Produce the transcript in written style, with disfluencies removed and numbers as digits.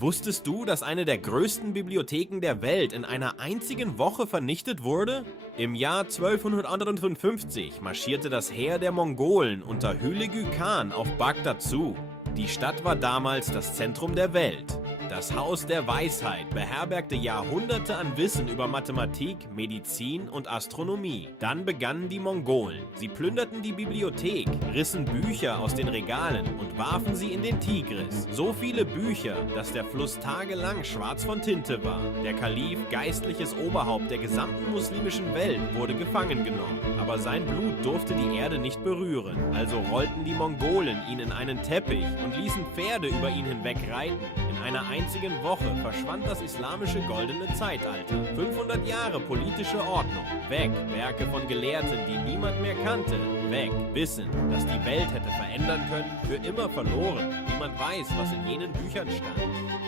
Wusstest du, dass eine der größten Bibliotheken der Welt in einer einzigen Woche vernichtet wurde? Im Jahr 1258 marschierte das Heer der Mongolen unter Hülegü Khan auf Bagdad zu. Die Stadt war damals das Zentrum der Welt. Das Haus der Weisheit beherbergte Jahrhunderte an Wissen über Mathematik, Medizin und Astronomie. Dann begannen die Mongolen. Sie plünderten die Bibliothek, rissen Bücher aus den Regalen und warfen sie in den Tigris. So viele Bücher, dass der Fluss tagelang schwarz von Tinte war. Der Kalif, geistliches Oberhaupt der gesamten muslimischen Welt, wurde gefangen genommen. Aber sein Blut durfte die Erde nicht berühren. Also rollten die Mongolen ihn in einen Teppich und ließen Pferde über ihn hinweg reiten. In einer einzigen Woche verschwand das islamische goldene Zeitalter. 500 Jahre politische Ordnung. Weg. Werke von Gelehrten, die niemand mehr kannte. Weg. Wissen, das die Welt hätte verändern können, für immer verloren. Niemand weiß, was in jenen Büchern stand.